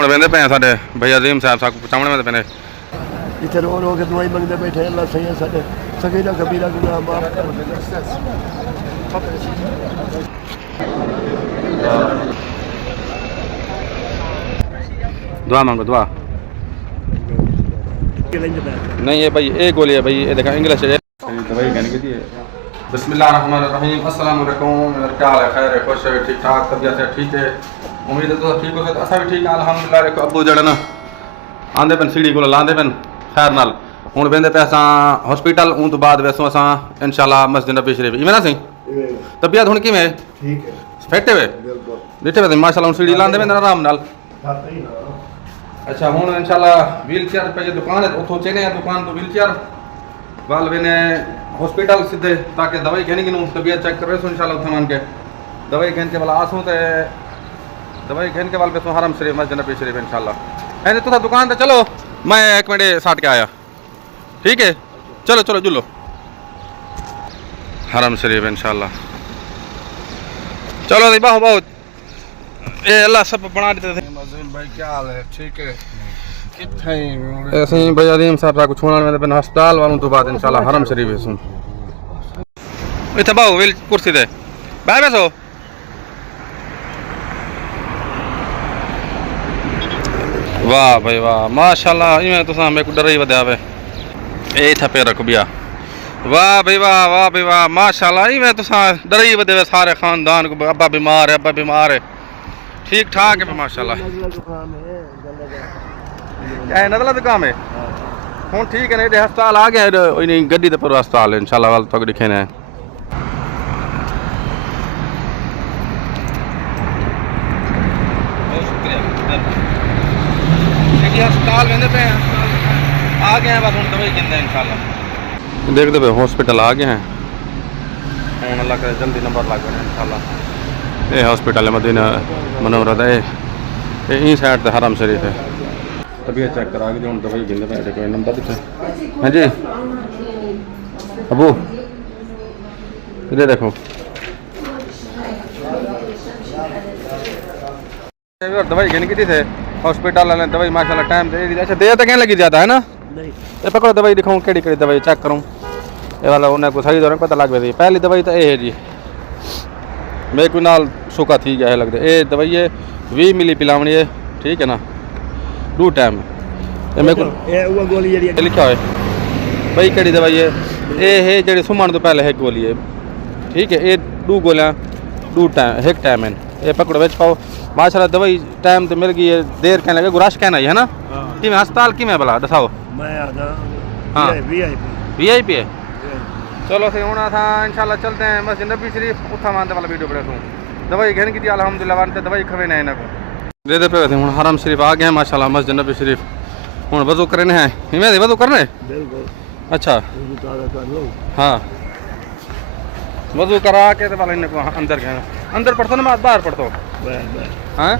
ਹੁਣ ਵੇਂਦੇ ਪਏ ਸਾਡੇ ਭਈ ਅਜ਼ੀਮ ਸਾਹਿਬ ਸਾਕੂ ਪਹੁੰਚਾਉਣੇ में ਪੈਨੇ इतने रो के दवाई मंगते बैठे अल्लाह सही है साडे सगीरा कबीरा गुनाह माफ कर दुआ मांगो दुआ नहीं ये भाई एक गोली है भाई ये देखा इंग्लिश है दवाई कहने की थी बिस्मिल्लाहिर्रहमानिर्रहीम अस्सलाम वालेकुम क्या हाल है खैर है खुश है ठीक ठाक तबीयत है ठीक है उम्मीद है तो ठीक हो सकता असा भी ठीक है अल्हम्दुलिल्लाह देखो अब्बू जड़ा ना आंदे पेन सीढ़ी को लांदे पेन खैर नाल हुण वेंदे पे असां हॉस्पिटल उन तो बाद वैसों असां इंशाल्लाह मस्जिद नबी शरीफ इवें ना सही तबीयत हुण किवें ठीक है फिट है डिठे वे माशाल्लाह सीढ़ी लांदे वेंदे आराम नाल अच्छा हुण इंशाल्लाह व्हील चेयर पे दुकान है उतो चेने दुकान तो व्हील चेयर वाल वेने हॉस्पिटल सीधे ताकि दवाई कहने की तबीयत चेक करे सो इंशाल्लाह उठा मान के दवाई कहने के वाला आसूं ते दवाई कहने के वाल पे तो हरम शरीफ मस्जिद नबी शरीफ इंशाल्लाह ऐसे तो दुकान पे चलो मैं एक मिनट साट के आया ठीक है चलो चलो जुलो हरम शरीफ इंशाल्लाह चलो बहुत बहुत ये अल्लाह सब बना देते थे भाई क्या हाल है ठीक है ऐसे ही भाई अजीम साहब को छोड़ने में तो अस्पताल वालों तो बाद इंशाल्लाह हरम शरीफ है सुन इतना बाहु वेल कुर्सी दे बाय बैसो वाह भाई वाह माशाल्लाह इवें तुसा मेरे को डर ही वध्या वे ए थपे रख बिया वाह भाई वाह माशाल्लाह इवें तुसा डर ही वध्या वे सारे खानदान को अब्बा बीमार है ठीक ठाक है माशाल्लाह ए नदला दुकान है हुन ठीक है ने अस्पताल आ गया इनी गड्डी ते पर अस्पताल इंशाल्लाह वाल तक दिखे ने अस्पताल वेंदे पे आ गए हैं बस हम दवाई गिनते हैं इंशाल्लाह देखते पे हॉस्पिटल आ गए हैं हुन अल्लाह करे जल्दी नंबर लग गए इंशाल्लाह ये हॉस्पिटल है मदीना मनोवरा दा ये ई साइड ते हरम शरीफ है तबीयत चेक करा के हुन दवाई गिनते पे कोई नंबर दिखे हां जी अबू इधर देखो दवाई गिन की थी हॉस्पिटल वाले दवाई माशाल्लाह टाइम दे दी अच्छा देर तो क्या लगी ज़्यादा है ना नहीं ये पकड़ो दवाई दिखाऊँ केड़ी दवाई चेक करूँ ये वाला उन्हें को सही दौरान पता लग गई पहली दवाई तो ये है जी मेरे को नाल सूखा थी गया है लगता ये दवाई है 20 मिली पिलावनी है ठीक है ना 2 टाइम ये मेरे को गोली लिखा है भाई केड़ी दवाई है ये है जी सुमन तो पहले एक गोली है ठीक है ये 2 गोलियाँ 2 टाइम एक टाइम है ये पकड़ो बेच पाओ माशाल्लाह दवाई टाइम तो मिल गई है देर कहने लगे गुराश कहना है ना कि मैं अस्पताल कि मैं भला दसाओ मैं आधा हाँ वीआईपी है चलो सही होना था इंशाल्लाह चलते हैं मस्जिद नबी शरीफ उठा मानते वाला वीडियो बड़े दवाई घेन की थी अल्हम्दुलिल्लाह वानते दवाई खवे ना इनको दे दे पे हूँ हरम शरीफ आ गए हैं माशाल्लाह मस्जिद नबी शरीफ हूँ वजू करने हैं इवें वजू करने बिल्कुल अच्छा कर लो हाँ वजू करा के तो वाला इनको अंदर गए अंदर पढ़तो ना बाहर पढ़तो हाँ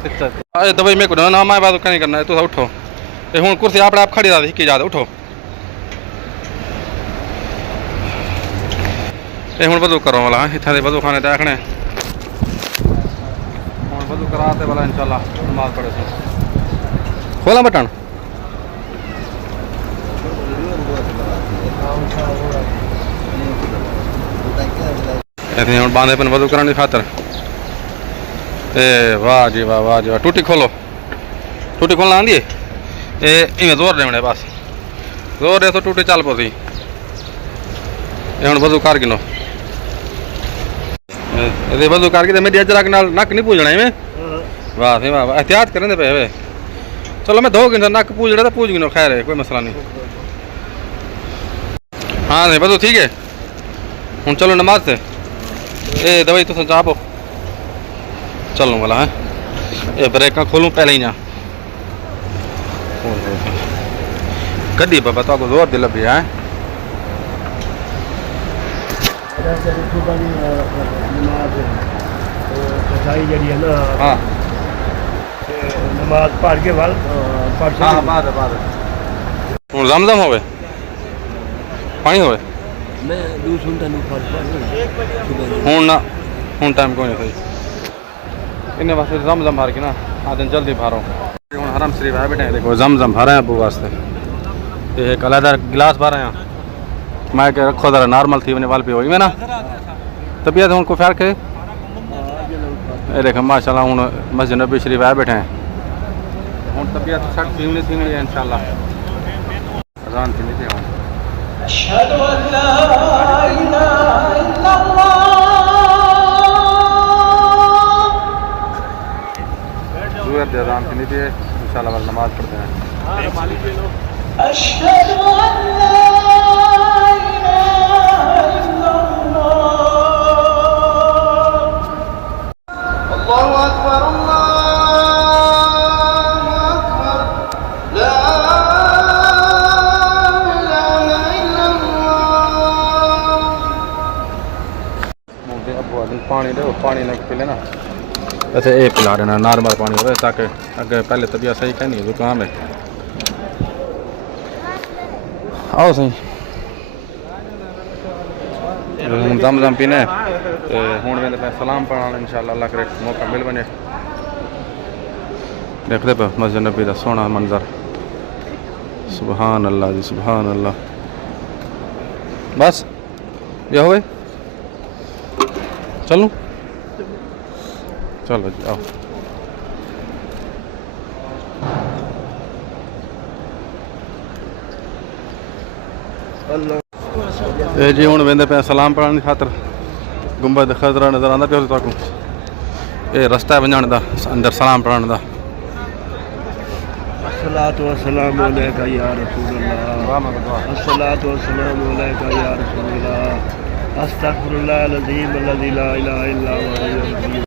अच्छा दवाई मेरे को ना मैं बात नहीं करना है तुम उठो ये हूँ कुर्सी आप खड़ी रहा हिकी ज्यादा उठो ये हूँ वजू करो वाला इतना दे वजू खाने देखने हूँ वजू कराते वाला इंशाल्लाह नमाज पढ़े से खोला बटन ऐसे हूँ बांधे पन वजू करने की खातर वाह जी वाह टूटी खोलना आंदी है इवें जोर देने बस जोर दे तो टूटी चल पौती हम वजू कर गिनो वजू करके मेरी अजरा के नाल नक नहीं पूजना इवें वाह सही वाह एहतियात करें पे वे चलो मैं धो गिना नक पूजना तो पूज गिनो खैर है कोई मसला नहीं हाँ नहीं वजू ठीक है हूँ चलो नमाज से ए दवाई तो चाहो चलो वाला है ये ब्रेक खोलूँ पहले ही ना गड्डी बाबा तो आपको जोर दिल भी है हाँ नमाज पढ़ के बाद हाँ बाद हूँ जमजम होवे पानी होवे मैं हूँ ना हूँ टाइम कोई नहीं सही इन्हें वास्ते जमजम मार के ना दिन जल्दी भरो हूँ हरम शरीफ है बेटे देखो जम भरे हैं अबू वास्ते ये एक अलहदा गिलास भरे हैं मैं के रखो जरा नॉर्मल थी वने वाल पे होगी मैं ना तबीयत उनको फर्क है ये देखो माशाल्लाह हूँ मस्जिद नबी शरीफ है बैठे हैं हूँ तबीयत सख्त थी है इंशाल्लाह अजान थी नहीं हूँ अशहदु अल्ला इलाहा इल्लल्लाह जुहर की अजान थी नहीं इंशाल्लाह वाल नमाज पढ़ते हैं अशहदु अल्ला पानी दो पानी ना पी लेना वैसे ये पिला देना नॉर्मल पानी हो ताकि अगर पहले तबीयत सही कहनी जुकाम है आओ सही दम पीने हूँ वे सलाम पढ़ा इंशाल्लाह अल्लाह करे मौका मिल बने देखते पे मस्जिद नबी का सोहना मंजर सुबहान अल्लाह जी सुबहान अल्लाह बस ये हो गए चलो चलो जी आओ ये जी हूँ वेंदे पे सलाम पढ़ने खातर गुंबद खजरा नज़र आंदा पियो तक ये रस्ता है वञण दा अंदर सलाम पढ़ने दा अस्सलातु वस्सलामु अलैका या रसूलल्लाह अस्सलातु वस्सलामु अलैका या रसूलल्लाह अस्तगफिरुल्लाह अज़ीम अल्लज़ी ला इलाहा इल्ला हुवा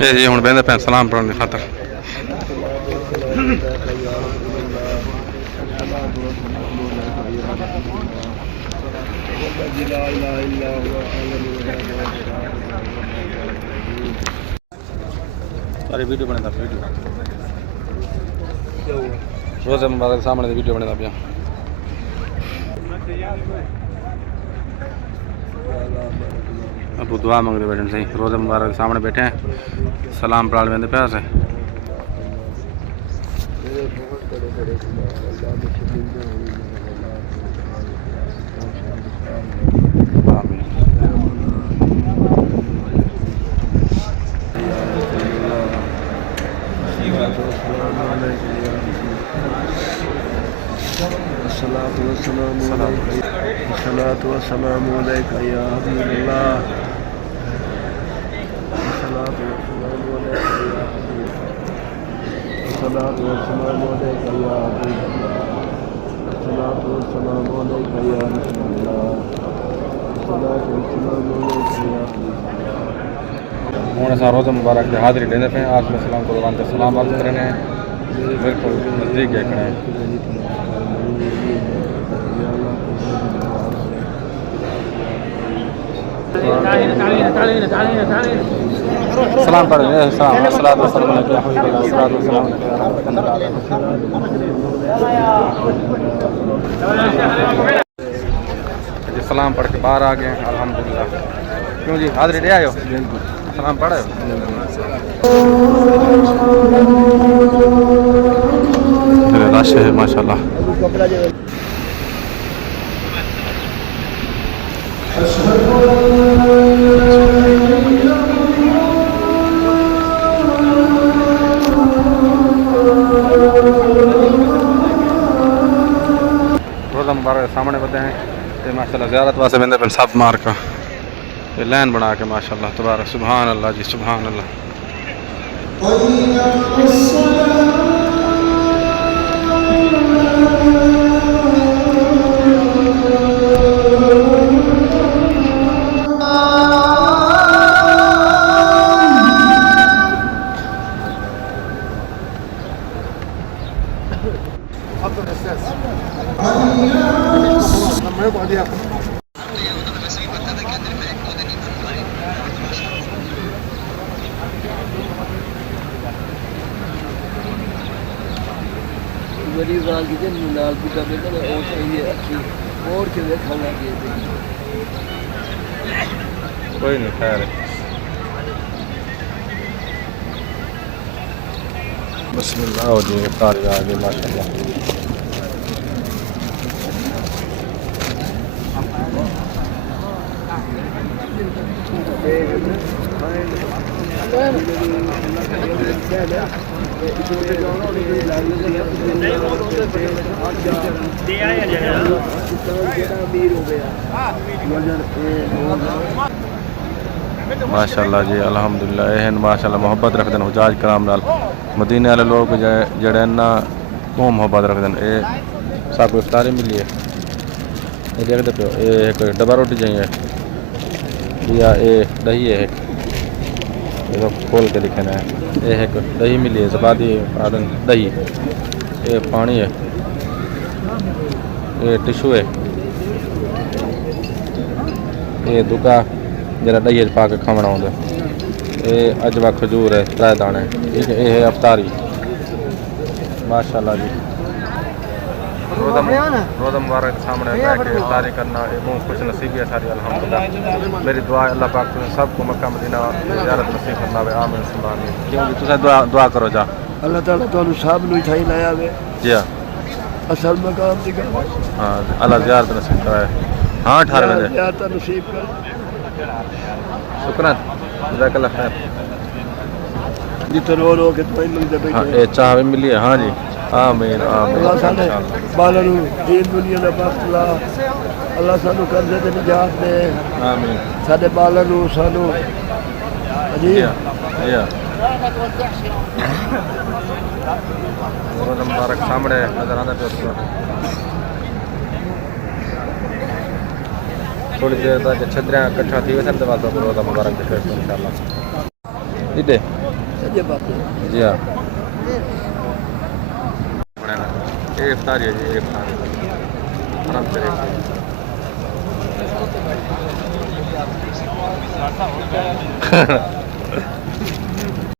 ये हुण बेंदे पे सलाम पढ़ने खातर सारी वीडियो बने था वीडियो रोज़े मुबारक सामने वीडियो बने था पिया अबू दुआ मंगते बैठे सही रोज़े मुबारक सामने बैठे हैं सलाम पढ़ा लेंदे प्यार से अस्सलातु वस्सलामु अलैका या हबीबल्लाह अस्सलातु वस्सलामु अलैका या हबीबल्लाह अस्सलातु वस्सलामु अलैका या हबीबल्लाह अस्सलातु वस्सलामु अलैका या रसूलल्लाह अस्सलातु वस्सलामु अलैका या हबीबल्लाह हूँ असां रोज़े मुबारक की हाज़िरी लेंदे पे आसम सलाम को दुकान ते सलाम अर्ज़ करने बिल्कुल नज़दीक है खड़े हैं सलाम पढ़ सलाम अस्सलातु वस्सलामु अलैका या हबीबल्लाह अस्सलातु वस्सलामु अलैका सलाम पढ़ के बाहर आ गए अल्हम्दुलिल्लाह क्यों जी हाज़िरी ले आयो सलाम पढ़ रश है माशाल्लाह रोज़ा मुबारक सामने बदे हैं ये माशाल्लाह ज़ियारत वास्ते बंदे पर सब मार का ये लाइन बना के माशाल्लाह तबारक सुभान अल्लाह जी सुभान अल्लाह गरीब राल की जन लाल की का बेटा और सही है अच्छी मोड़ के देखा लगे कोई नहीं खैर बिस्मिल्लाह हो जी इफ्तारी आ गई माशाल्लाह माशाल्लाह जी अल्हम्दुलिल्लाह एहन माशाल्लाह मोहब्बत रखते हैं हुजाज कराम नाल मदीने वाले लोग जड़े ना को मोहब्बत रखते हैं ये सब इफ्तारी मिली है ये देखते पे ये एक डब्बा रोटी चाहिए या ये दही है ये खोल के दिखाना है ये एक दही मिली है ज़बादी आदन दही ये पानी है ये टिशू है ये दुका जरा दही पा के खावना होंगे ये अजवा खजूर है 3 दाने ठीक है ये है अफ्तारी माशाल्लाह जी रोज़ा मुबारक के सामने बैठ के इफ्तारी करना ये बहुत खुश नसीबी है सारी अल्हम्दुलिल्लाह मेरी दुआ अल्लाह पाक तुम सबको मक्का मदीना ज़ियारत नसीब फरमावे आमीन सुम्मा आमीन क्योंकि तुम दुआ करो जा अल्लाह ताला तुहानू सब नूं इत्थे लाया वे जी हाँ असल मकाम दी गल हाँ अल्लाह ज़ियारत नसीब कराए हाँ 18 बजे ज़ियारत नसीब कर शुक्रान जज़ाकल्लाह खैर जिते रो के तो मंगदे हाँ बैठे ये चाह भी मिली है हाँ जी आमीन आमीन अल्लाह साने इंशाअल्लाह बालन नूं दीन दुनिया दा बख्शला अल्लाह सानू कर्जे ते निजात दे आमीन साडे बालन नूं सानू अजी जी हाँ रोज़ा मुबारक सामने नजर आंदा पे उसको थोड़ी देर तक छतरियाँ इकट्ठा थी वैसे तो बाद रोज़ा मुबारक दिखे इंशाअल्लाह इधे सजे बात जी हाँ ये इफ्तारी है जी ये इफ्तारी आराम से